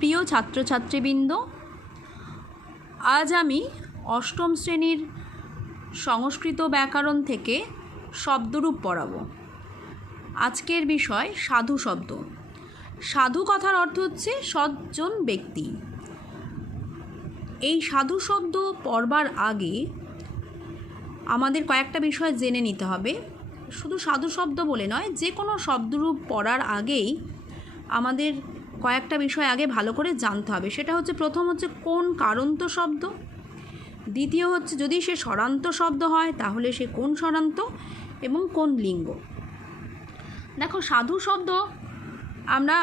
প্রিয় ছাত্রছাত্রীবৃন্দ, আজ আমি অষ্টম শ্রেণীর সংস্কৃত ব্যাকরণ থেকে শব্দরূপ পড়াবো। আজকের বিষয় সাধু শব্দ। সাধু কথার অর্থ হচ্ছে সজ্জন ব্যক্তি। এই সাধু শব্দ পড়বার আগে আমাদের কয়েকটা বিষয় জেনে নিতে হবে। শুধু সাধু শব্দ বলে নয়, যে কোনো শব্দরূপ পড়ার আগেই আমাদের কয়েকটা বিষয় আগে ভালো করে জানতে হবে। সেটা হচ্ছে, প্রথম হচ্ছে কোন কারন্ত শব্দ, দ্বিতীয় হচ্ছে যদি সে স্বরান্ত শব্দ হয় তাহলে সে কোন স্বরান্ত এবং কোন লিঙ্গ। দেখো, সাধু শব্দ আমরা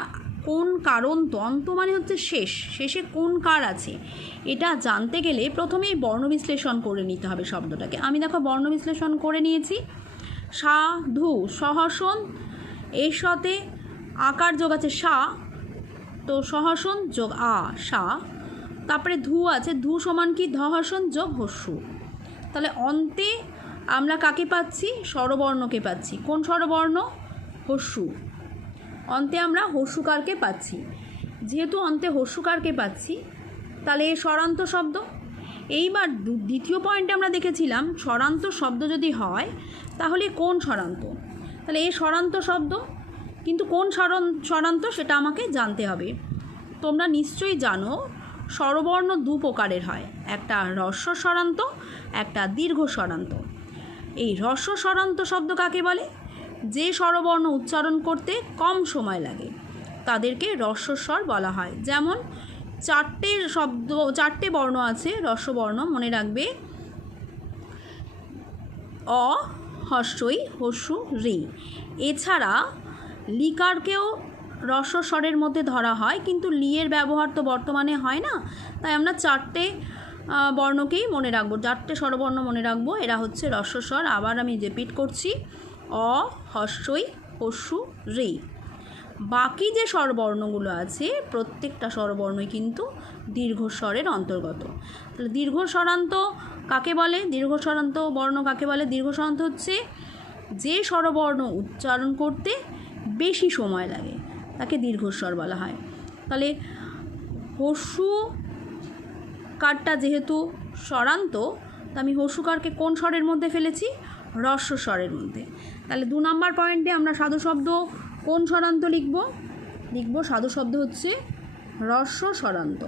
কোন কারন্ত, অন্ত মানে হচ্ছে শেষ, শেষে কোন কার আছে এটা জানতে গেলে প্রথমেই বর্ণ বিশ্লেষণ করে নিতে হবে শব্দটাকে। আমি দেখো বর্ণ বিশ্লেষণ করে নিয়েছি। সাধু সহসন, এর সাথে আকার যোগ আছে সা, তো সহসন যোগ আ সা, তারপরে ধু আছে, ধু সমান কি ধহসন যোগ হস্যু। তাহলে অন্তে আমরা কাকে পাচ্ছি? স্বরবর্ণকে পাচ্ছি। কোন স্বরবর্ণ? হস্যু। অন্তে আমরা হস্যুকারকে পাচ্ছি। যেহেতু অন্তে হস্যুকারকে পাচ্ছি, তাহলে এ স্বরান্ত শব্দ। এইবার দ্বিতীয় পয়েন্টে আমরা দেখেছিলাম স্বরান্ত শব্দ যদি হয় তাহলে কোন স্বরান্ত, তাহলে এ স্বরান্ত শব্দ। কিন্তু কোন স্বরান্ত সেটা আমাকে জানতে হবে। তোমরা নিশ্চয়ই জানো স্বরবর্ণ দু প্রকারের হয়, একটা হ্রস্ব স্বরান্ত, একটা দীর্ঘ স্বরান্ত। এই হ্রস্ব স্বরান্ত শব্দ কাকে বলে? যে স্বরবর্ণ উচ্চারণ করতে কম সময় লাগে তাদেরকে হ্রস্বস্বর বলা হয়। যেমন চারটে বর্ণ আছে হ্রস্ববর্ণ, মনে রাখবে, অ, হস্যই, হস্যু, ঋ। এছাড়া লিকারকেও হ্রস্বস্বরের মধ্যে ধরা হয়, কিন্তু লিয়ের ব্যবহার তো বর্তমানে হয় না, তাই আমরা চারটে বর্ণকেই মনে রাখবো, চারটে স্বরবর্ণ মনে রাখবো। এরা হচ্ছে হ্রস্বস্বর। আবার আমি রিপিট করছি, অ, হস্যই, হস্যু, ঋ। বাকি যে স্বরবর্ণগুলো আছে প্রত্যেকটা স্বরবর্ণই কিন্তু দীর্ঘস্বরের অন্তর্গত। তাহলে দীর্ঘ স্বরান্ত কাকে বলে? দীর্ঘ স্বরান্ত বর্ণ কাকে বলে? দীর্ঘ স্বরান্ত হচ্ছে যে স্বরবর্ণ উচ্চারণ করতে বেশি সময় লাগে তাকে দীর্ঘস্বর বলা হয়। তাহলে হস্যু কারটা যেহেতু স্বরান্ত, তো আমি হস্যুকারকে কোন স্বরের মধ্যে ফেলেছি? হ্রস্ব স্বরের মধ্যে। তাহলে 2 নম্বর পয়েন্টে আমরা সাধু শব্দ কোন স্বরান্ত লিখব? সাধু শব্দ হচ্ছে হ্রস্ব স্বরান্ত।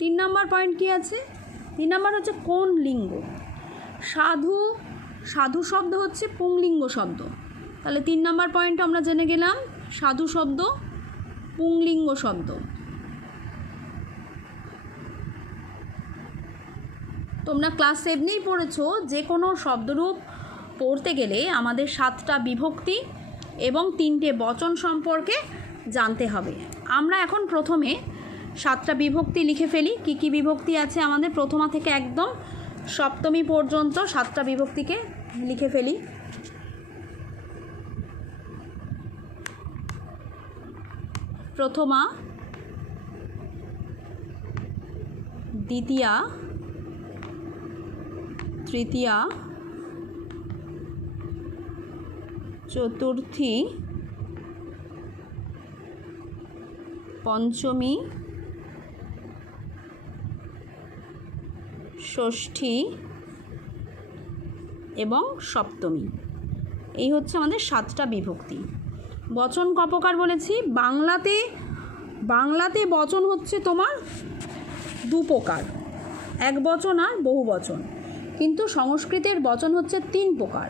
তিন নম্বর পয়েন্ট কি আছে? 3 নম্বর হচ্ছে কোন লিঙ্গ। সাধু শব্দ হচ্ছে পুংলিঙ্গ শব্দ। তাহলে 3 নম্বর পয়েন্ট আমরা জেনে গেলাম সাধু শব্দ পুংলিঙ্গ শব্দ। তোমরা ক্লাস 7এই পড়েছো, যে কোনো শব্দরূপ পড়তে গেলে আমাদের 7টা বিভক্তি এবং 3টে বচন সম্পর্কে জানতে হবে। আমরা এখন প্রথমে 7টা বিভক্তি লিখে ফেলি। কি কি বিভক্তি আছে আমাদের? প্রথমা থেকে একদম সপ্তমী পর্যন্ত 7টা বিভক্তিকে লিখে ফেলি। প্রথমা, দ্বিতীয়া, তৃতীয়া, চতুর্থী, পঞ্চমী, ষষ্ঠী এবং সপ্তমী। এই হচ্ছে আমাদের 7টা বিভক্তি। বচন ক প্রকার বলেছি? বাংলাতে বচন হচ্ছে তোমার 2 প্রকার, এক বচন আর বহু বচন। কিন্তু সংস্কৃতের বচন হচ্ছে 3 প্রকার,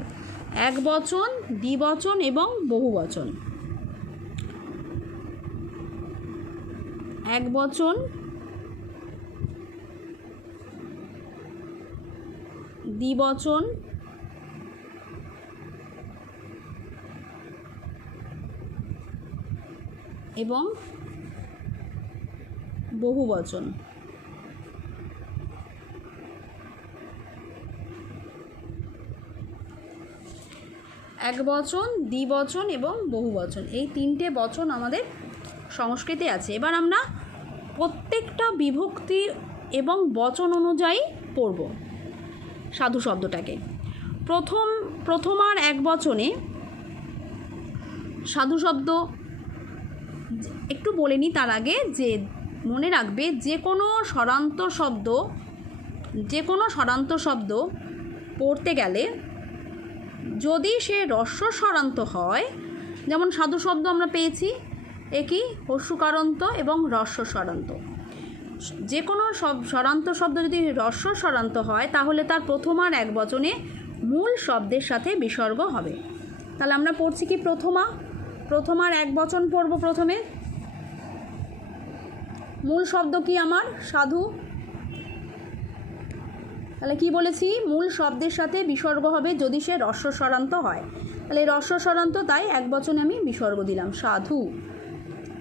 এক বচন, দ্বিবচন এবং বহু বচন। এক বচন, দ্বিবচন এবং বহু বচন। এক বচন, দ্বিবচন এবং বহু বচন, এই 3টে বচন আমাদের সংস্কৃতে আছে। এবার আমরা প্রত্যেকটা বিভক্তির এবং বচন অনুযায়ী পড়ব সাধু শব্দটাকে। প্রথমার এক বচনে সাধু শব্দ একটু বলে নিই তার আগে, যে মনে রাখবে যে কোনো স্বরান্ত শব্দ পড়তে গেলে যদি সে হ্রস্ব স্বরান্ত হয়, যেমন সাধু শব্দ আমরা পেয়েছি একই হস্যকারান্ত এবং হ্রস্ব স্বরান্ত। যে কোনো স্বরান্ত শব্দ যদি হ্রস্ব স্বরান্ত হয় তাহলে তার প্রথমার এক বচনে মূল শব্দের সাথে বিসর্গ হবে। তাহলে আমরা পড়ছি কি প্রথমার এক বচন পড়ব। প্রথমে মূল শব্দ কি আমার সাধু, তাহলে কি বলেছি মূল শব্দের সাথে বিসর্গ হবে যদি সে হ্রস্ব স্বরান্ত হয়। তাহলে হ্রস্ব স্বরান্ত, তাই এক বচনে আমি বিসর্গ দিলাম সাধু।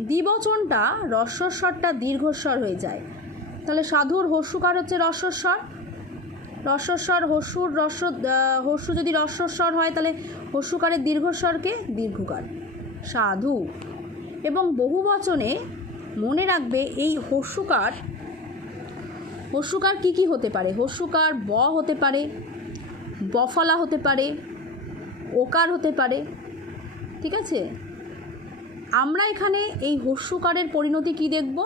দ্বিবচনটা হ্রস্বস্বরটা দীর্ঘস্বর হয়ে যায়, তাহলে সাধুর হস্যকার হচ্ছে হ্রস্বস্বর হস্য যদি হ্রস্বস্বর হয় তাহলে হস্যকারের দীর্ঘস্বরকে দীর্ঘকার সাধু। এবং বহুবচনে মনে রাখবে এই হস্যকার কি হতে পারে, হস্যকার ব হতে পারে, বফলা হতে পারে, ওকার হতে পারে, ঠিক আছে। আমরা এখানে এই হস্যকারের পরিণতি কি দেখব,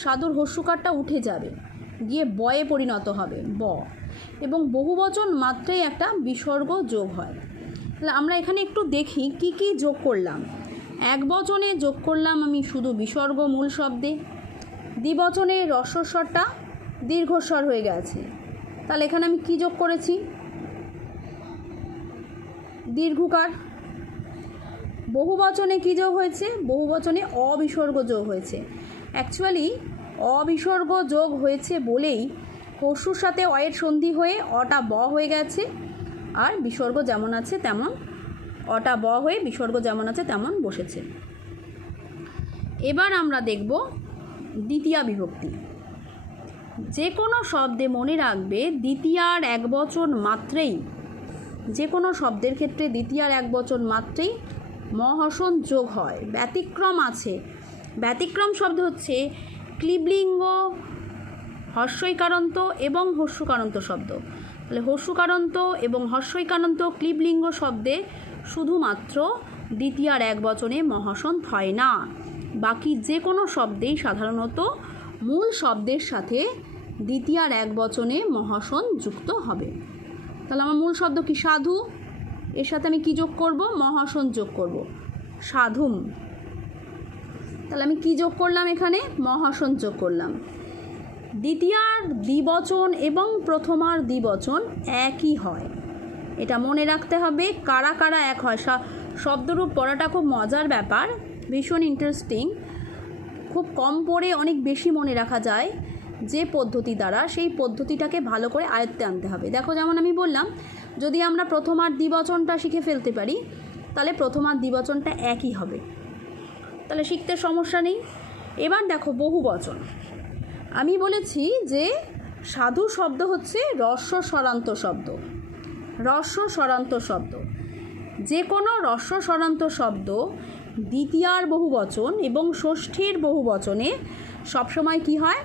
সাধুর হস্যকারটা উঠে যাবে, গিয়ে বয়ে পরিণত হবে ব, এবং বহুবচন মাত্রেই একটা বিসর্গ যোগ হয়। তাহলে আমরা এখানে একটু দেখি কি কি যোগ করলাম। এক বচনে যোগ করলাম আমি শুধু বিসর্গ মূল শব্দে, দ্বিবচনে হ্রস্বস্বরটা দীর্ঘস্বর হয়ে গেছে, তাহলে এখানে আমি কি যোগ করেছি দীর্ঘকার। বহুবচনে কি যোগ হয়েছে, বহুবচনে অবিসর্গ যোগ হয়েছে। অ্যাকচুয়ালি অবিসর্গ যোগ হয়েছে বলেই হস্যুর সাথে অয়ের সন্ধি হয়ে অটা ব হয়ে গেছে, আর বিসর্গ যেমন আছে তেমন অটা ব হয়ে বিসর্গ যেমন আছে তেমন বসেছে। এবার আমরা দেখব দ্বিতীয়া বিভক্তি। যে কোনো শব্দে মনে রাখবে দ্বিতীয়ার এক বচন মাত্রেই, যে কোনো শব্দের ক্ষেত্রে দ্বিতীয়ার এক বচন মাত্রেই মহাসন যোগ হয়। ব্যতিক্রম আছে, ব্যতিক্রম শব্দ হচ্ছে ক্লীবলিঙ্গ, হর্ষৈকারান্ত এবং হস্যকারান্ত শব্দ। তাহলে হস্যকারান্ত এবং হর্ষৈকারান্ত ক্লীবলিঙ্গ শব্দে শুধুমাত্র দ্বিতীয়ার এক বচনে মহাসন হয় না, বাকি যে কোনো শব্দেই সাধারণত মূল শব্দের সাথে দ্বিতীয়ার এক বচনে মহাসন যুক্ত হবে। তাহলে আমার মূল শব্দ কি সাধু, এর সাথে আমি কি যোগ করব, মহাসন যোগ করব সাধুম। তাহলে আমি কি যোগ করলাম, এখানে মহাসন যোগ করলাম। দ্বিতীয়ার দ্বিবচন এবং প্রথমার দ্বিবচন একই হয়, এটা মনে রাখতে হবে। কারা কারা এক হয়, শব্দরূপ পড়াটা খুব মজার ব্যাপার, ভীষণ ইন্টারেস্টিং। খুব কম পড়ে অনেক বেশি মনে রাখা যায় যে পদ্ধতি দ্বারা, সেই পদ্ধতিটাকে ভালো করে আয়ত্তে আনতে হবে। দেখো যেমন আমি বললাম, যদি আমরা প্রথমার দ্বিবচনটা শিখে ফেলতে পারি তাহলে প্রথমার দ্বিবচনটা একই হবে, তাহলে শিখতে সমস্যা নেই। এবার দেখো বহুবচন। আমি বলেছি যে সাধু শব্দ হচ্ছে হ্রস্ব স্বরান্ত শব্দ, হ্রস্ব স্বরান্ত শব্দ। যে কোনো হ্রস্ব স্বরান্ত শব্দ দ্বিতীয়ার বহুবচন এবং ষষ্ঠীর বহুবচনে সবসময় কি হয়,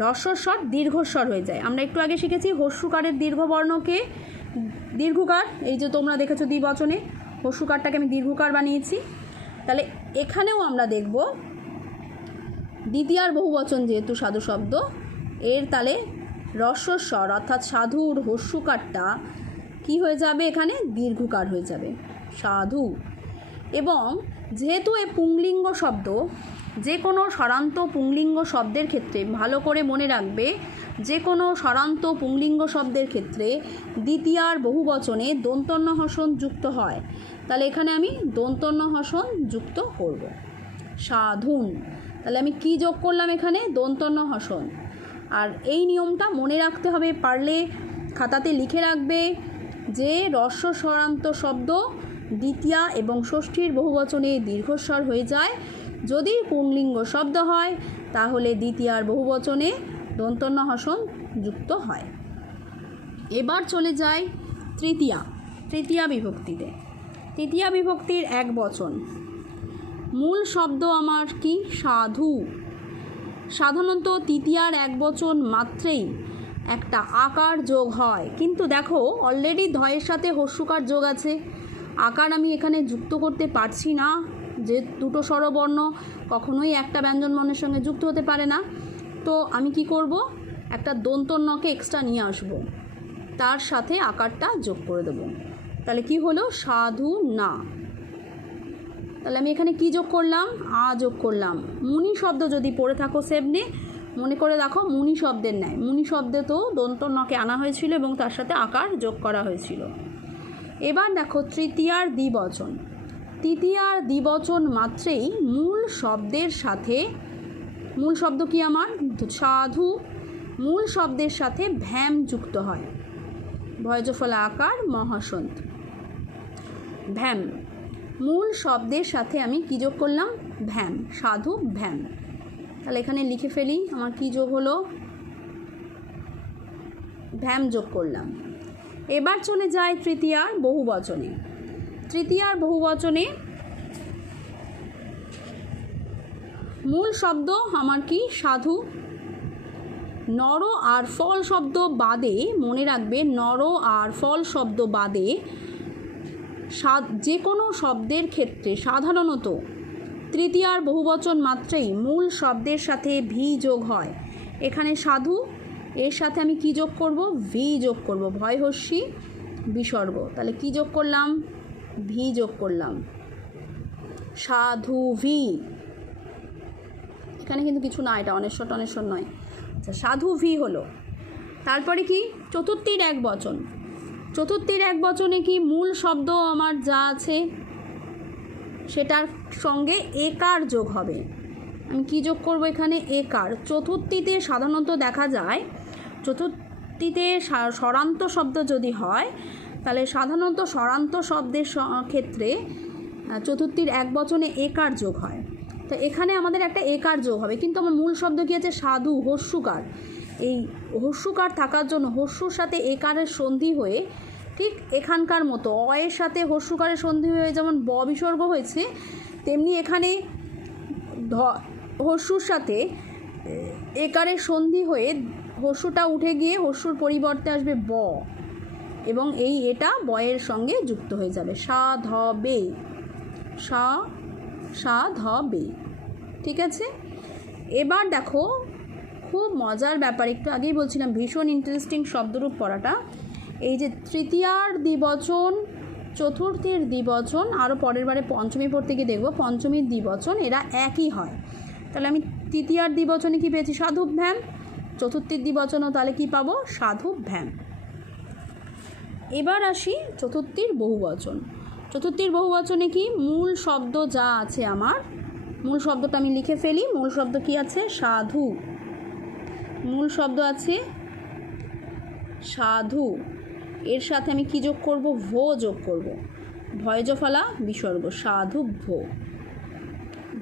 হ্রস্বস্বর দীর্ঘস্বর হয়ে যায়। আমরা একটু আগে শিখেছি হস্যকারের দীর্ঘবর্ণকে দীর্ঘকার, এই যে তোমরা দেখেছো দ্বিবচনে হস্যকারটাকে আমি দীর্ঘকার বানিয়েছি। তাহলে এখানেও আমরা দেখব দ্বিতীয়ার বহুবচন যেহেতু সাধু শব্দ, এর তাহলে হ্রস্বস্বর অর্থাৎ সাধুর হস্যকারটা কি হয়ে যাবে, এখানে দীর্ঘকার হয়ে যাবে সাধু। এবং যেহেতু এ পুংলিঙ্গ শব্দ, যে কোনো স্বরান্ত পুংলিঙ্গ শব্দের ক্ষেত্রে ভালো করে মনে রাখবে, যে কোনো স্বরান্ত পুংলিঙ্গ শব্দের ক্ষেত্রে দ্বিতীয়ার বহুবচনে দন্তন্য হসন যুক্ত হয়। তাহলে এখানে আমি দন্তন্য হসন যুক্ত করব সাধুন। তাহলে আমি কি যোগ করলাম, এখানে দন্তন্য হসন। আর এই নিয়মটা মনে রাখতে হবে, পারলে খাতাতে লিখে রাখবে যে হ্রস্ব স্বরান্ত শব্দ দ্বিতীয়া এবং ষষ্ঠীর বহুবচনে দীর্ঘস্বর হয়ে যায়। যদি পুংলিঙ্গ শব্দ হয় তাহলে দ্বিতীয়ার বহুবচনে দন্তন্য হসন যুক্ত হয়। এবার চলে যায় তৃতীয়া বিভক্তিতে। তৃতীয়া বিভক্তির এক বচন, মূল শব্দ আমার কি সাধু। সাধারণত তৃতীয়ার একবচন মাত্রেই একটা আকার যোগ হয়, কিন্তু দেখো অলরেডি ধয়ের সাথে হস্যকার যোগ আছে, আকার আমি এখানে যুক্ত করতে পারছি না, যে দুটো স্বরবর্ণ কখনোই একটা ব্যঞ্জনবর্ণের সঙ্গে যুক্ত হতে পারে না। তো আমি কি করব, একটা দন্তন্যকে এক্সট্রা নিয়ে আসব, তার সাথে আকারটা যোগ করে দেব। তাহলে কি হলো, সাধু না। তাহলে আমি এখানে কি যোগ করলাম, আ যোগ করলাম। মুনি শব্দ যদি পড়ে থাকো সেমনি মনে করে দেখো, মুনি শব্দের ন্যায়, মুনি শব্দে তো দন্তন্যকে আনা হয়েছিল এবং তার সাথে আকার যোগ করা হয়েছিল। এবার দেখো তৃতীয়ার দ্বিবচন। তৃতীয়ার দ্বিবচন মাত্রেই মূল শব্দের সাথে, মূল শব্দ কি আমার সাধু, মূল শব্দের সাথে ভ্যাম যুক্ত হয়। ভয়জফলা আকার মহাসন্ত, ভ্যাম। মূল শব্দের সাথে আমি কী যোগ করলাম, ভ্যাম, সাধু ভ্যাম। তাহলে এখানে লিখে ফেলি, আমার কী যোগ হলো, ভ্যাম যোগ করলাম। এবার চলে যায় তৃতীয়ার বহুবচনে। তৃতীয়ার বহুবচনে মূল শব্দ আমার কি, সাধু। নর আর ফল শব্দ বাদে, মনে রাখবে নর আর ফল শব্দ বাদে যে কোনো শব্দের ক্ষেত্রে সাধারণত তৃতীয়ার বহুবচন মাত্রেই মূল শব্দের সাথে ভি যোগ হয়। এখানে সাধু, এর সাথে আমি কি যোগ করব, ভি যোগ করব, ভয় হস্যি বিসর্গ। তাহলে কি যোগ করলাম, ভি যোগ করলাম, সাধু ভি। এখানে কিন্তু কিছু না, এটা অনেশ্বর টনেশ্বর নয়। আচ্ছা, সাধু ভি হলো। তারপরে কি, চতুর্থীর এক বচন। চতুর্থীর এক বচনে কি, মূল শব্দ আমার যা আছে সেটার সঙ্গে একার যোগ হবে। আমি কি যোগ করব এখানে, একার। চতুর্থীতে সাধারণত দেখা যায়, চতুর্থীতে স্বরান্ত শব্দ যদি হয় তাহলে সাধারণত স্বরান্ত শব্দের ক্ষেত্রে চতুর্থীর এক বচনে একার যোগ হয়। তো এখানে আমাদের একটা একার যোগ হবে, কিন্তু আমার মূল শব্দ কী আছে, সাধু, হস্যকার। এই হস্যকার থাকার জন্য হস্যুর সাথে একারের সন্ধি হয়ে, ঠিক এখানকার মতো অয়ের সাথে হস্যকারের সন্ধি হয়ে যেমন ব বিসর্গ হয়েছে, তেমনি এখানে হস্যুর সাথে একারের সন্ধি হয়ে হস্যটা উঠে গিয়ে হস্যুর পরিবর্তে আসবে ব, এবং এটা বয়ের সঙ্গে যুক্ত হয়ে যাবে, সা ধ বে, সা ধ বে। ঠিক আছে, এবার দেখো খুব মজার ব্যাপার, একটু আগেই বলছিলাম ভীষণ ইন্টারেস্টিং শব্দরূপ পড়াটা। এই যে তৃতীয়ার দ্বিবচন, চতুর্থীর দ্বিবচন, আরও পরের বারে পঞ্চমী পড়তে গিয়ে দেখব পঞ্চমীর দ্বিবচন এরা একই হয়। তাহলে আমি তৃতীয়ার দ্বিবচনে কি পেয়েছি, সাধু ভ্যাম। চতুর্থীর দ্বিবচনও তাহলে কি পাবো, সাধু ভ্যাম। এবার আসি চতুর্থীর বহুবচন। চতুর্থীর বহুবচনে কি, মূল শব্দ যা আছে আমার, মূল শব্দটা আমি লিখে ফেলি। মূল শব্দ কি আছে, সাধু। মূল শব্দ আছে সাধু, এর সাথে আমি কি যোগ করব, ভো যোগ করব, ভয়জফলা বিসর্গ, সাধু ভো,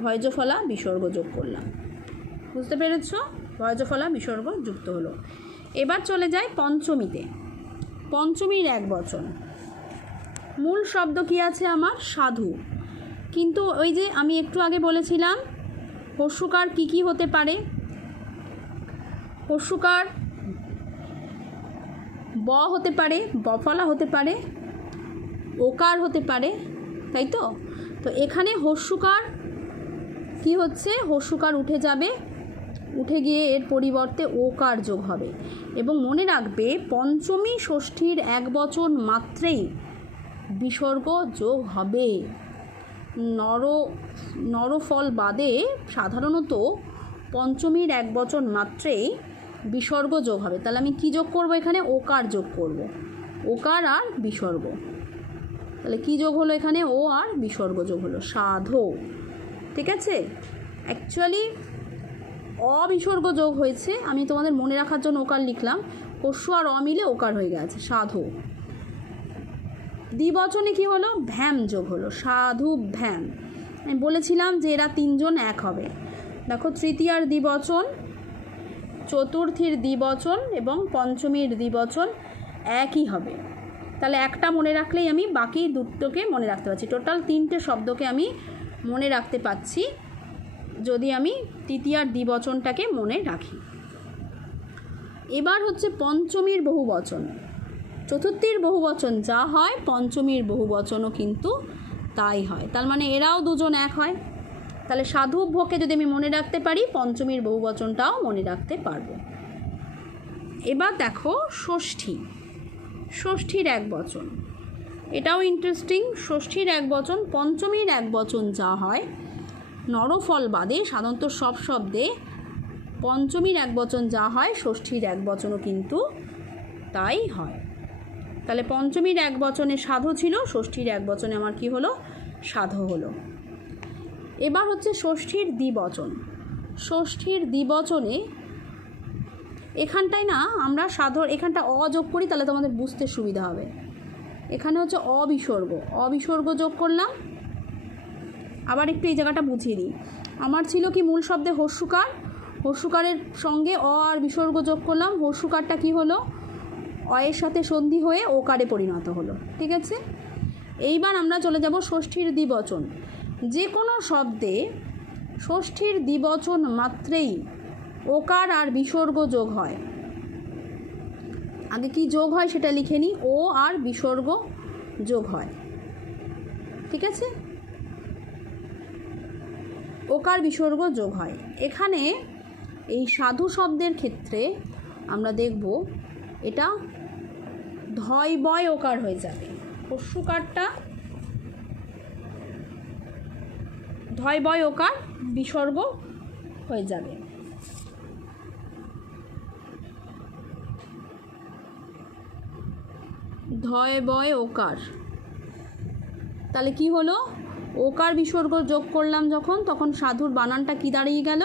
ভয়জফলা বিসর্গ যোগ করলাম। বুঝতে পেরেছ, ভয়জফলা বিসর্গ যুক্ত হলো। এবার চলে যায় পঞ্চমীতে। পঞ্চমীর এক বচন, মূল শব্দ কি আছে আমার, সাধু, কিন্তু ওই যে আমি একটু আগে বলেছিলাম হস্যকার কি কি হতে পারে, হস্যকার ব হতে পারে, বফলা হতে পারে, ওকার হতে পারে, তাই তো। তো এখানে হস্যকার কি হচ্ছে, হস্যকার উঠে যাবে, উঠে গিয়ে এর পরিবর্তে ওকার যোগ হবে। এবং মনে রাখবে পঞ্চমী ষষ্ঠীর এক বচন মাত্রেই বিসর্গ যোগ হবে। নরফল বাদে সাধারণত পঞ্চমীর এক বচন মাত্রেই বিসর্গ যোগ হবে। তাহলে আমি কি যোগ করব এখানে, ওকার যোগ করব, ওকার আর বিসর্গ। তাহলে কি যোগ হলো এখানে, ও আর বিসর্গ যোগ হলো, সাধো। ঠিক আছে, অ্যাকচুয়ালি অবিসর্গ যোগ হয়েছে, আমি তোমাদের মনে রাখার জন্য ওকার লিখলাম, হস্য আর অ মিলে ওকার হয়ে গেছে, সাধু। দ্বিবচনে কি হলো, ভ্যাম যোগ হলো, সাধু ভ্যাম। আমি বলেছিলাম যে এরা তিনজন এক হবে। দেখো তৃতীয়ার দ্বিবচন, চতুর্থীর দ্বিবচন এবং পঞ্চমীর দ্বিবচন একই হবে। তাহলে একটা মনে রাখলেই আমি বাকি দুটোকে মনে রাখতে পারছি। টোটাল তিনটে শব্দকে আমি মনে রাখতে পারছি যদি আমি তৃতীয়ার দ্বিবচনটাকে মনে রাখি। এবার হচ্ছে পঞ্চমীর বহুবচন। চতুর্থীর বহুবচন যা হয় পঞ্চমীর বহুবচনও কিন্তু তাই হয়, তার মানে এরাও দুজন এক হয়। তাহলে সাধু ভোগকে যদি আমি মনে রাখতে পারি, পঞ্চমীর বহুবচনটাও মনে রাখতে পারবো। এবার দেখো ষষ্ঠী। ষষ্ঠীর এক বচন, এটাও ইন্টারেস্টিং। ষষ্ঠীর এক বচন, পঞ্চমীর এক বচন যা হয় নরফল বাদে সাধারণত সব শব্দে পঞ্চমীর এক বচন যা হয় ষষ্ঠীর এক বচনও কিন্তু তাই হয়। তাহলে পঞ্চমীর এক বচনে সাধু ছিল, ষষ্ঠীর এক বচনে আমার কি হলো? সাধু হলো। এবার হচ্ছে ষষ্ঠীর দ্বিবচন। ষষ্ঠীর দ্বিবচনে এখানটায় না আমরা এখানটা অ যোগ করি, তাহলে তোমাদের বুঝতে সুবিধা হবে। এখানে হচ্ছে অবিসর্গ, অবিসর্গ যোগ করলাম। আবার একটু এই জায়গাটা বুঝিয়ে দিই। আমার ছিল কি মূল শব্দে হস্যুকার, হস্যুকারের সঙ্গে অ আর বিসর্গ যোগ করলাম। হস্যুকারটা কি হলো? অয়ের সাথে সন্ধি হয়ে ওকারে পরিণত হলো। ঠিক আছে, এইবার আমরা চলে যাব ষষ্ঠীর দ্বিবচন। যে কোনো শব্দে ষষ্ঠীর দ্বিবচন মাত্রেই ওকার আর বিসর্গ যোগ হয়। আগে কি যোগ হয় সেটা লিখে নিই, ও আর বিসর্গ যোগ হয়। ঠিক আছে, ওকার বিসর্গ যোগ হয়। এখানে এই সাধু শব্দের ক্ষেত্রে আমরা দেখব এটা ধয় বয় ওকার হয়ে যাবে। হস্যুকারটা ধয় বয় ওকার বিসর্গ হয়ে যাবে। ধয় বয় ওকার, তাহলে কি হলো? ওকার বিসর্গ যোগ করলাম যখন, তখন সাধুর বানানটা কি দাঁড়িয়ে গেল?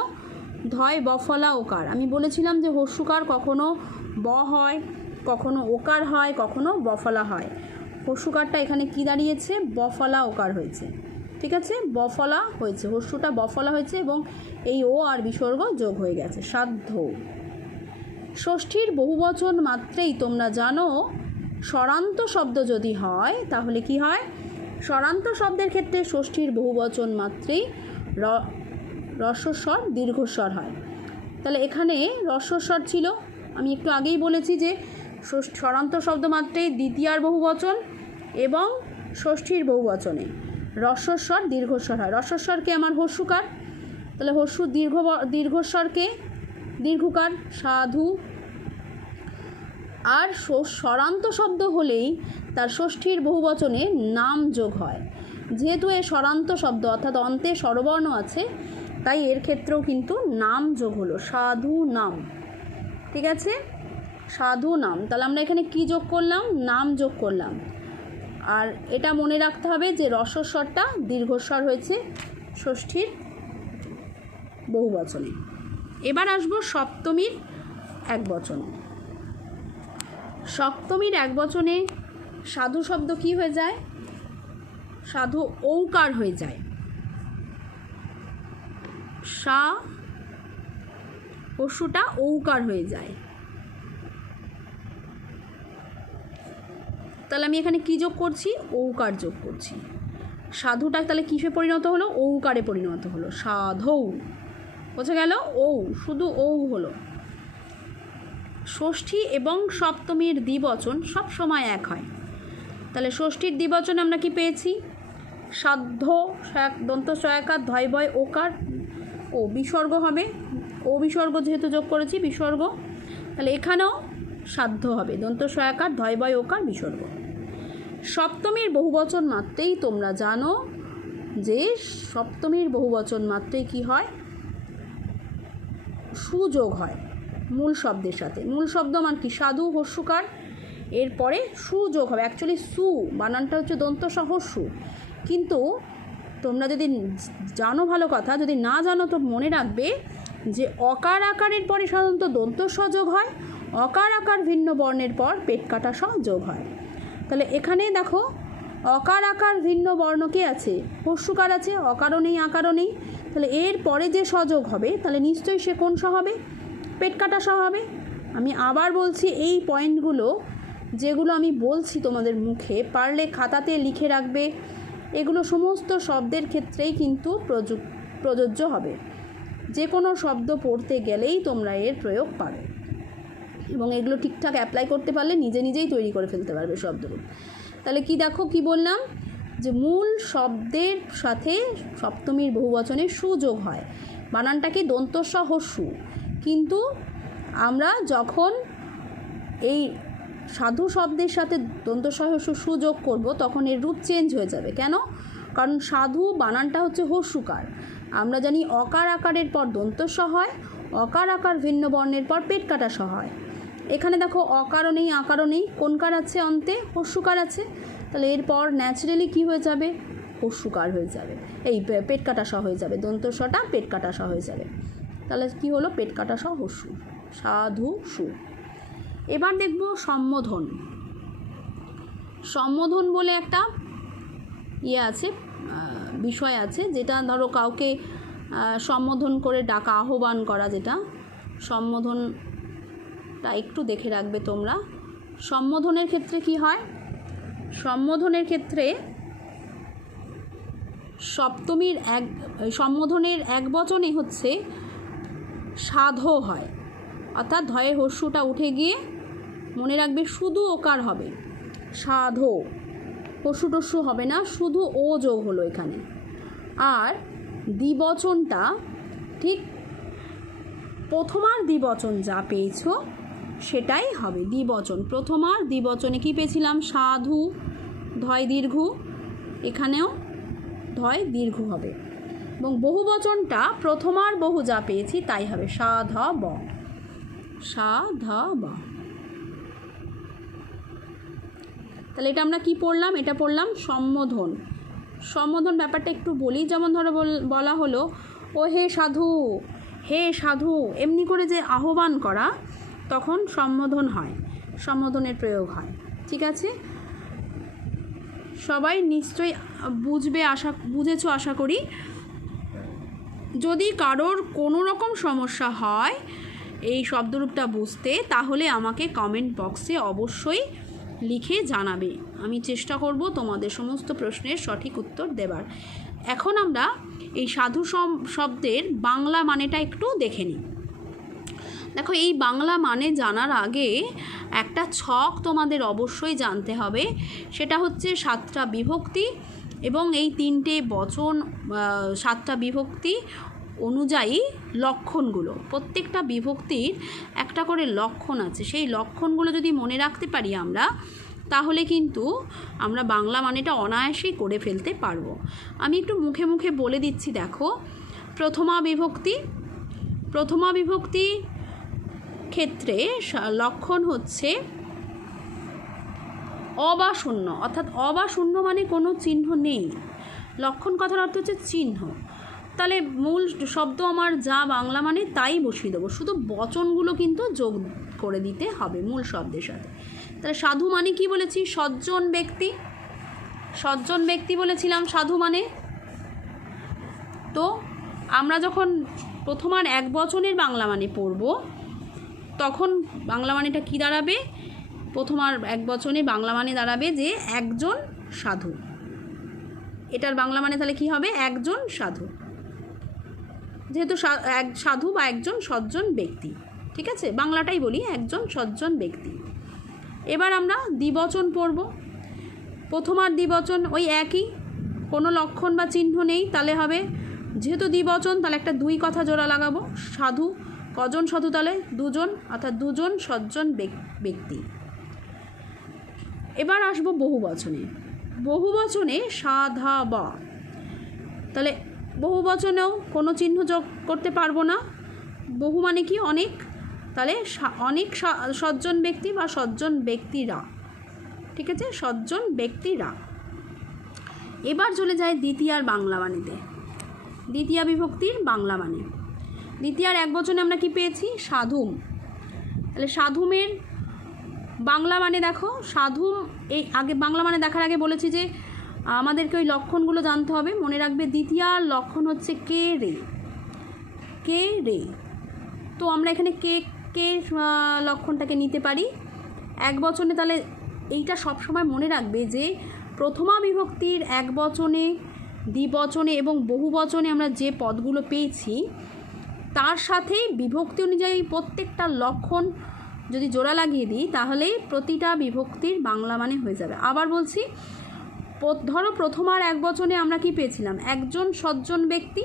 ধয় বফলা ওকার। আমি বলেছিলাম যে হস্যুকার কখনো ব হয়, কখনো ওকার হয়, কখনো বফলা হয়। হস্যুকারটা এখানে কি দাঁড়িয়েছে? বফলা ওকার হয়েছে। ঠিক আছে, বফলা হয়েছে, হস্যুটা বফলা হয়েছে এবং এই ও আর বিসর্গ যোগ হয়ে গেছে, সাধ্য। ষষ্ঠীর বহুবচন মাত্রেই তোমরা জানো স্বরান্ত শব্দ যদি হয় তাহলে কি হয়? স্বরান্ত শব্দের ক্ষেত্রে ষষ্ঠীর বহুবচন মাত্রেই রস্বস্বর দীর্ঘস্বর হয়। তাহলে এখানে রস্বস্বর ছিল, আমি একটু আগেই বলেছি যে স্বরান্ত শব্দ মাত্রেই দ্বিতীয়ার বহুবচন এবং ষষ্ঠীর বহুবচনে রস্বস্বর দীর্ঘস্বর হয়। রস্বস্বরকে আমার হস্যুকার, তাহলে হস্যু দীর্ঘস্বরকে দীর্ঘকার সাধু। আর স্বরান্ত শব্দ হলেই তার ষষ্ঠীর বহুবচনে নাম যোগ হয়। যেহেতু এ স্বরান্ত শব্দ অর্থাৎ অন্তে স্বরবর্ণ আছে, তাই এর ক্ষেত্রেও কিন্তু নাম যোগ হলো, সাধু নাম। ঠিক আছে, সাধু নাম। তাহলে আমরা এখানে কি যোগ করলাম? নাম যোগ করলাম। আর এটা মনে রাখতে হবে যে রস্বস্বরটা দীর্ঘস্বর হয়েছে ষষ্ঠীর বহুবচনে। এবার আসবো সপ্তমীর এক বচনে। সপ্তমীর এক বচনে সাধু শব্দ কি হয়ে যায়? সাধু ঔকার হয়ে যায়। সা হস্যুটা ঔকার হয়ে যায়। তাহলে আমি এখানে কি যোগ করছি? ঔকার যোগ করছি। সাধুটা তাহলে কিসে পরিণত হলো? ঔকারে পরিণত হলো, সাধৌ। বোঝা গেল? ঔ, শুধু ঔ হলো। ষষ্ঠী এবং সপ্তমীর দ্বিবচন সব সময় এক হয়। তাহলে ষষ্ঠীর দ্বিবচন আমরা কি পেয়েছি? সাধ্য, দন্ত সয়াকার ধয় বয় ওকার, ও বিসর্গ হবে, ও বিসর্গ যেহেতু যোগ করেছি বিসর্গ, তাহলে এখানেও সাধ্য হবে, দন্ত সয়াকার ধয় বয় ওকার বিসর্গ। সপ্তমীর বহুবচন মাত্রেই তোমরা জানো যে সপ্তমীর বহুবচন মাত্রেই কি হয়? সুযোগ হয় মূল শব্দের সাথে। মূল শব্দ মান কি? সাধু হস্যুকার, এরপরে সুযোগ হবে। অ্যাকচুয়ালি সু বানানটা হচ্ছে দন্ত সহ সু, কিন্তু তোমরা যদি জানো ভালো কথা, যদি না জানো তো মনে রাখবে যে অকার আকারের পরে সাধারণত দন্ত স যোগ হয়, অকার আকার ভিন্ন বর্ণের পর পেট কাটা স যোগ হয়। তাহলে এখানে দেখো অকার আকার ভিন্ন বর্ণ কে আছে? হস্যুকার আছে, অকারও নেই আকারও নেই। তাহলে এর পরে যে সযোগ হবে তাহলে নিশ্চয়ই সে কোন স হবে? পেট কাটা স হবে। আমি আবার বলছি, এই পয়েন্টগুলো যেগুলো আমি বলছি তোমাদের মুখে, পারলে খাতাতে লিখে রাখবে। এগুলো সমস্ত শব্দের ক্ষেত্রেই কিন্তু প্রযোজ্য হবে। যে কোনো শব্দ পড়তে গেলেই তোমরা এর প্রয়োগ পাবে, এবং এগুলো ঠিকঠাক অ্যাপ্লাই করতে পারলে নিজে নিজেই তৈরি করে ফেলতে পারবে শব্দরূপ। তাহলে কি দেখো কি বললাম, যে মূল শব্দের সাথে সপ্তমীর বহুবচনে সু যোগ হয়, বানানটা কি দন্তস্ব হস্যু, কিন্তু আমরা যখন এই সাধু শব্দের সাথে দন্তস্ব হস্যু সু যোগ করবো তখন এর রূপ চেঞ্জ হয়ে যাবে। কেন? কারণ সাধু বানানটা হচ্ছে হস্যুকার। আমরা জানি অকার আকারের পর দন্তস্ব হয়, অকার আকার ভিন্ন বর্ণের পর পেট কাটা স হয়। এখানে দেখো অকারও নেই আকারও নেই, কোনকার আছে অন্তে? হস্যুকার আছে। তাহলে এরপর ন্যাচারালি কী হয়ে যাবে? হস্যুকার হয়ে যাবে, এই পেট কাটা স হয়ে যাবে, দন্তস্বটা পেট কাটা স হয়ে যাবে। তাহলে কি হলো? পেট কাটা স হস্যু, সাধু সু। এবার দেখব সম্বোধন। সম্বোধন বলে একটা আছে, বিষয় আছে, যেটা ধরো কাউকে সম্বোধন করে ডাকা, আহ্বান করা, যেটা সম্বোধনটা একটু দেখে রাখবে তোমরা। সম্বোধনের ক্ষেত্রে কি হয়? সম্বোধনের ক্ষেত্রে সপ্তমীর সম্বোধনের এক বচনে হচ্ছে সাধো হয়, অর্থাৎ ধয়ে হস্যুটা উঠে গিয়ে মনে রাখবে শুধু ওকার হবে, সাধো, হস্যু টস্যু হবে না, শুধু ও যোগ হলো এখানে। আর দ্বিবচনটা ঠিক প্রথমার দ্বিবচন যা পেয়েছো সেটাই হবে দ্বিবচন। প্রথমার দ্বিবচনে কি পেয়েছিলাম? সাধু, ধয় দীর্ঘ, এখানেও ধয় দীর্ঘ হবে। এবং বহুবচনটা প্রথমার বহু যা পেয়েছি তাই হবে সাধব, সাধব। তাহলে এটা আমরা কি পড়লাম? এটা পড়লাম সম্বোধন। সম্বোধন ব্যাপারটা একটু বলি, যেমন ধরো বলা হলো ও হে সাধু, হে সাধু, এমনি করে যে আহ্বান করা, তখন সম্বোধন হয়, সম্বোধনের প্রয়োগ হয়। ঠিক আছে, সবাই নিশ্চয়ই বুঝেছো আশা করি। যদি কারোর কোনো রকম সমস্যা হয় এই শব্দরূপটা বুঝতে, তাহলে আমাকে কমেন্ট বক্সে অবশ্যই লিখে জানাবে। আমি চেষ্টা করব তোমাদের সমস্ত প্রশ্নের সঠিক উত্তর দেবার। এখন আমরা এই সাধু শব্দের বাংলা মানেটা একটু দেখে নিই। দেখো, এই বাংলা মানে জানার আগে একটা ছক তোমাদের অবশ্যই জানতে হবে, সেটা হচ্ছে 7টা বিভক্তি এবং এই 3টে বচন, 7টা বিভক্তি অনুযায়ী লক্ষণগুলো। প্রত্যেকটা বিভক্তির একটা করে লক্ষণ আছে, সেই লক্ষণগুলো যদি মনে রাখতে পারি আমরা, তাহলে কিন্তু আমরা বাংলা মানেটা অনায়াসেই করে ফেলতে পারবো। আমি একটু মুখে মুখে বলে দিচ্ছি। দেখো, প্রথমা বিভক্তি ক্ষেত্রে লক্ষণ হচ্ছে অ বা শূন্য, অর্থাৎ অ বা শূন্য মানে কোনো চিহ্ন নেই। লক্ষণ কথার অর্থ হচ্ছে চিহ্ন। তাহলে মূল শব্দ আমার যা বাংলা মানে তাই বসিয়ে দেবো, শুধু বচনগুলো কিন্তু যোগ করে দিতে হবে মূল শব্দের সাথে। তাহলে সাধু মানে কি বলেছি? সজ্জন ব্যক্তি, সজ্জন ব্যক্তি বলেছিলাম সাধু মানে। তো আমরা যখন প্রথমার এক বচনের বাংলা মানে পড়ব, তখন বাংলা মানেটা কি দাঁড়াবে? প্রথমার এক বচনে বাংলা মানে দাঁড়াবে যে একজন সাধু। এটার বাংলা মানে তাহলে কি হবে? একজন সাধু, যেহেতু এক সাধু বা একজন সজ্জন ব্যক্তি। ঠিক আছে, বাংলাটাই বলি, একজন সজ্জন ব্যক্তি। এবার আমরা দ্বিবচন পড়ব। প্রথমার দ্বিবচন ওই একই, কোনো লক্ষণ বা চিহ্ন নেই, তাহলে হবে, যেহেতু দ্বিবচন তাহলে একটা দুই কথা জোড়া লাগাবো। সাধু, কজন সাধু? তাহলে দুজন, অর্থাৎ দুজন সজ্জন ব্যক্তি। এবার আসবো বহুবচনে। বহুবচনে সাধবা, তাহলে বহুবচনেও কোনো চিহ্ন যোগ করতে পারবো না। বহু মানে কি? অনেক, তাহলে অনেক সজ্জন ব্যক্তি বা সজ্জন ব্যক্তিরা। ঠিক আছে, সজ্জন ব্যক্তিরা। এবার চলে যায় দ্বিতীয়ার বাংলা মানেতে। দ্বিতীয়া বিভক্তির বাংলা মানে, দ্বিতীয়ার এক বচনে আমরা কি পেয়েছি? সাধুম। তাহলে সাধুমের বাংলা মানে দেখো, সাধুম এই আগে বাংলা মানে দেখার আগে বলেছি যে আমাদেরকে ওই লক্ষণগুলো জানতে হবে। মনে রাখবে, দ্বিতীয়ার লক্ষণ হচ্ছে কে রে, কে রে। তো আমরা এখানে কে কে লক্ষণটাকে নিতে পারি এক বচনে। তাহলে এইটা সবসময় মনে রাখবে যে প্রথমা বিভক্তির এক বচনে, দ্বিবচনে এবং বহুবচনে আমরা যে পদগুলো পেয়েছি তার সাথেই বিভক্তি অনুযায়ী প্রত্যেকটা লক্ষণ যদি জোড়া লাগিয়ে দিই তাহলেই প্রতিটা বিভক্তির বাংলা মানে হয়ে যাবে। আবার বলছি, ধরো প্রথম আর একবচনে আমরা কি পেয়েছিলাম? একজন সজ্জন ব্যক্তি।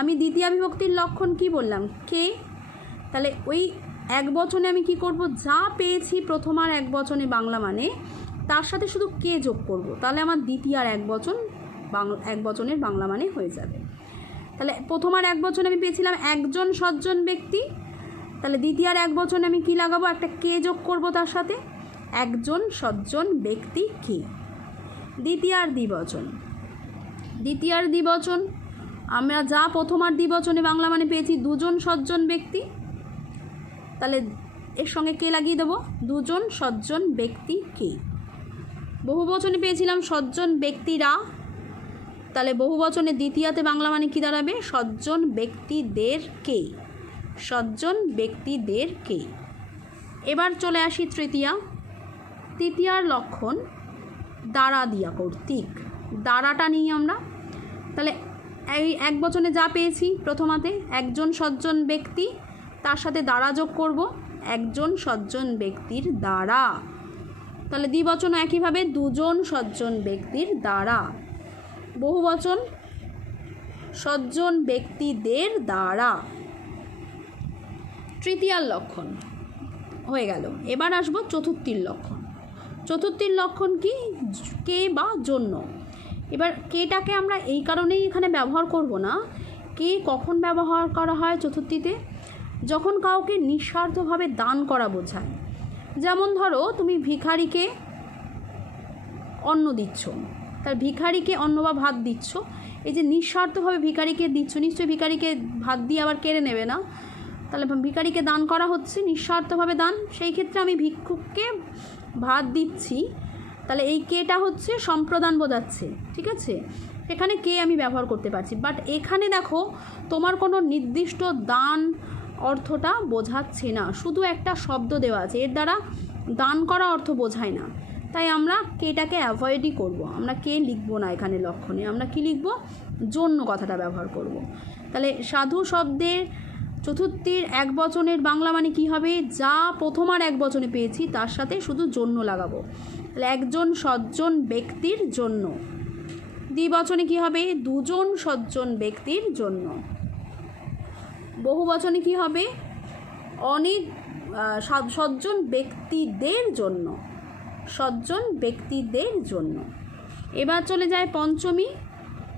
আমি দ্বিতীয় বিভক্তির লক্ষণ কি বললাম? কে। তাহলে ওই একবচনে আমি কি করব? যা পেয়েছি প্রথম আর একবচনে বাংলা মানে, তার সাথে শুধু কে যোগ করব, তাহলে আমার দ্বিতীয় আর একবচনের বাংলা মানে হয়ে যাবে। তাহলে প্রথম আর একবচনে আমি পেয়েছিলাম একজন সজ্জন ব্যক্তি, তাহলে দ্বিতীয় আর একবচনে আমি কি লাগাবো? একটা কে যোগ করব তার সাথে, একজন সজ্জন ব্যক্তি কে। দ্বিতীয় আর দ্বিবচন আমরা যা প্রথম আর দ্বিবচনে বাংলা মানে পেয়েছি দুজন সজ্জন ব্যক্তি, তাহলে এর সঙ্গে কে লাগিয়ে দেবো? দুজন সজ্জন ব্যক্তি কে। বহুবচনে পেয়েছিলাম সজ্জন ব্যক্তিরা, তাহলে বহুবচনে দ্বিতীয়তে বাংলা মানে কি দাঁড়াবে? সজ্জন ব্যক্তিদের কে। সজ্জন ব্যক্তিদের কে। এবার চলে আসি তৃতীয়ার লক্ষণ দ্বারা দিয়া কর্তৃক। দ্বারাটা নিই আমরা। তাহলে এই একবচনে যা পেয়েছি প্রথমাতে একজন সজ্জন ব্যক্তি, তার সাথে দ্বারা যোগ করব, একজন সজ্জন ব্যক্তির দ্বারা। তাহলে দ্বিবচন একইভাবে দুজন সজ্জন ব্যক্তির দ্বারা। বহুবচন সজ্জন ব্যক্তিদের দ্বারা। তৃতীয়ার লক্ষণ হয়ে গেল। এবার আসবো চতুর্থীর লক্ষণ। চতুর্থীর লক্ষণ কি? কে বা জন্য। এবার কেটাকে আমরা এই কারণেই এখানে ব্যবহার করব না। কে কখন ব্যবহার করা হয় চতুর্থীতে? যখন কাউকে নিঃস্বার্থভাবে দান করা বোঝায়। যেমন ধরো তুমি ভিখারিকে অন্ন দিচ্ছ, তার ভিখারিকে অন্ন বা ভাত দিচ্ছ, এই যে নিঃস্বার্থভাবে ভিখারিকে দিচ্ছ, নিশ্চয়ই ভিখারিকে ভাত দিয়ে আবার কেড়ে নেবে না, তাহলে ভিখারিকে দান করা হচ্ছে নিঃস্বার্থভাবে দান। সেই ক্ষেত্রে আমি ভিক্ষুককে ভাত দিচ্ছি, তাহলে এই কেটা হচ্ছে সম্প্রদান বোঝাচ্ছে, ঠিক আছে? এখানে কে আমি ব্যবহার করতে পারছি। বাট এখানে দেখো তোমার কোনো নির্দিষ্ট দান অর্থটা বোঝাচ্ছে না, শুধু একটা শব্দ দেওয়া আছে, এর দ্বারা দান করা অর্থ বোঝায় না। তাই আমরা কেটাকে অ্যাভয়েডই করব, আমরা কে লিখবো না এখানে লক্ষণে, আমরা কি লিখব? জন্য কথাটা ব্যবহার করব। তাহলে সাধু শব্দের চতুর্থীর একবচনের বাংলা মানে কি হবে? যা প্রথম আর একবচনে পেয়েছি তার সাথে শুধু জন্য লাগাবো, তাহলে একজন সজ্জন ব্যক্তির জন্য। দ্বিবচনে কি হবে? দুজন সজ্জন ব্যক্তির জন্য। বহুবচনে কি হবে? অনেক সজ্জন ব্যক্তিদের জন্য। সজ্জন ব্যক্তিদের জন্য। এবার চলে যায় পঞ্চমী।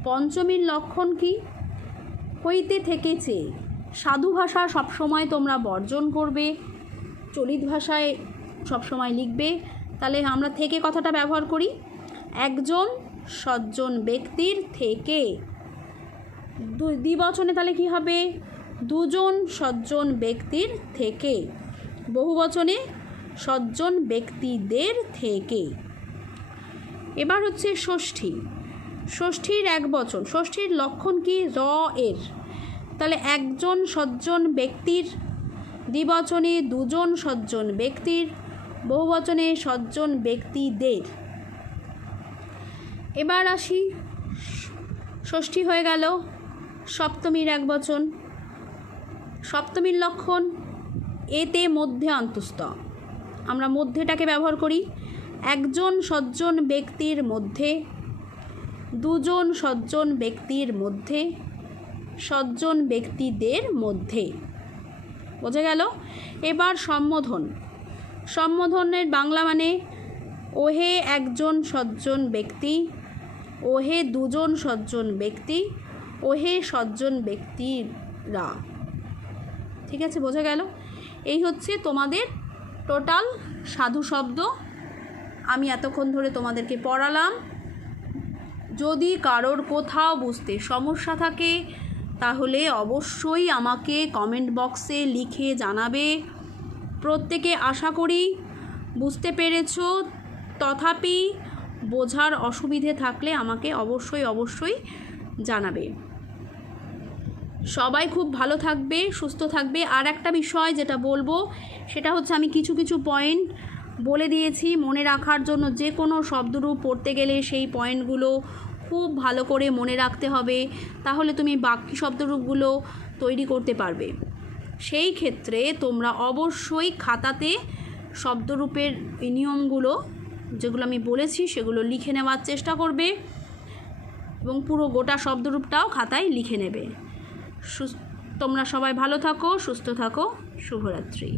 পঞ্চমীর লক্ষণ কি? হইতে থেকেছে। সাধু ভাষা সবসময় তোমরা বর্জন করবে, চলিত ভাষায় সবসময় লিখবে। তাহলে আমরা থেকে কথাটা ব্যবহার করি, একজন সজ্জন ব্যক্তির থেকে। দ্বিবচনে তাহলে কি হবে? দুজন সজ্জন ব্যক্তির থেকে। বহুবচনে সজ্জন ব্যক্তিদের থেকে। এবার হচ্ছে ষষ্ঠী। ষষ্ঠীর একবচন। ষষ্ঠীর লক্ষণ কি? র এর। তাহলে একজন সজ্জন ব্যক্তির, দ্বিবচনে দুজন সজ্জন ব্যক্তির, বহুবচনে সজ্জন ব্যক্তিদের। এবার আসি, ষষ্ঠী হয়ে গেল। সপ্তমীর একবচন। সপ্তমীর লক্ষণ এতে মধ্যে অন্তস্থ। আমরা মধ্যেটাকে ব্যবহার করি, একজন সজ্জন ব্যক্তির মধ্যে, দুজন সজ্জন ব্যক্তির মধ্যে, সজ্জন ব্যক্তিদের মধ্যে। বোঝা গেল? এবার সম্বোধন। সম্বোধনের বাংলা মানে ওহে একজন সজ্জন ব্যক্তি, ওহে দুজন সজ্জন ব্যক্তি, ওহে সজ্জন ব্যক্তিরা। ঠিক আছে, বোঝা গেল? এই হচ্ছে তোমাদের টোটাল সাধু শব্দ আমি এতক্ষণ ধরে তোমাদেরকে পড়ালাম। যদি কারোর কোথাও বুঝতে সমস্যা থাকে তাহলে অবশ্যই আমাকে কমেন্ট বক্সে লিখে জানাবে। প্রত্যেকে আশা করি বুঝতে পেরেছো, তথাপি বোঝার অসুবিধে থাকলে আমাকে অবশ্যই জানাবে। সবাই খুব ভালো থাকবে, সুস্থ থাকবে। আর একটা বিষয় যেটা বলবো সেটা হচ্ছে, আমি কিছু পয়েন্ট বলে দিয়েছি মনে রাখার জন্য। যে কোনো শব্দরূপ পড়তে গেলে সেই পয়েন্টগুলো খুব ভালো করে মনে রাখতে হবে, তাহলে তুমি বাকি শব্দরূপগুলো তৈরি করতে পারবে। সেই ক্ষেত্রে তোমরা অবশ্যই খাতাতে শব্দরূপের এই নিয়মগুলো যেগুলো আমি বলেছি সেগুলো লিখে নেওয়ার চেষ্টা করবে এবং পুরো গোটা শব্দরূপটাও খাতায় লিখে নেবে। তোমরা সবাই ভালো থাকো, সুস্থ থাকো। শুভরাত্রি।